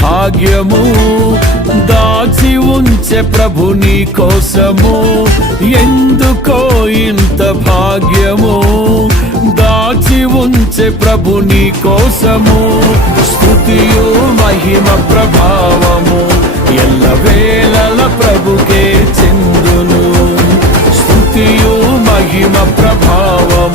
భాగ్యము దాచి ఉంచే ప్రభు నీ కోసము ఎందుకో ఇంత భాగ్యము దాచి ఉంచే ప్రభు నీ కోసము స్థుతియు మహిమ ప్రభావము ఎల్ల వేళల ప్రభుకే చెందును స్థుతియు మహిమ ప్రభావము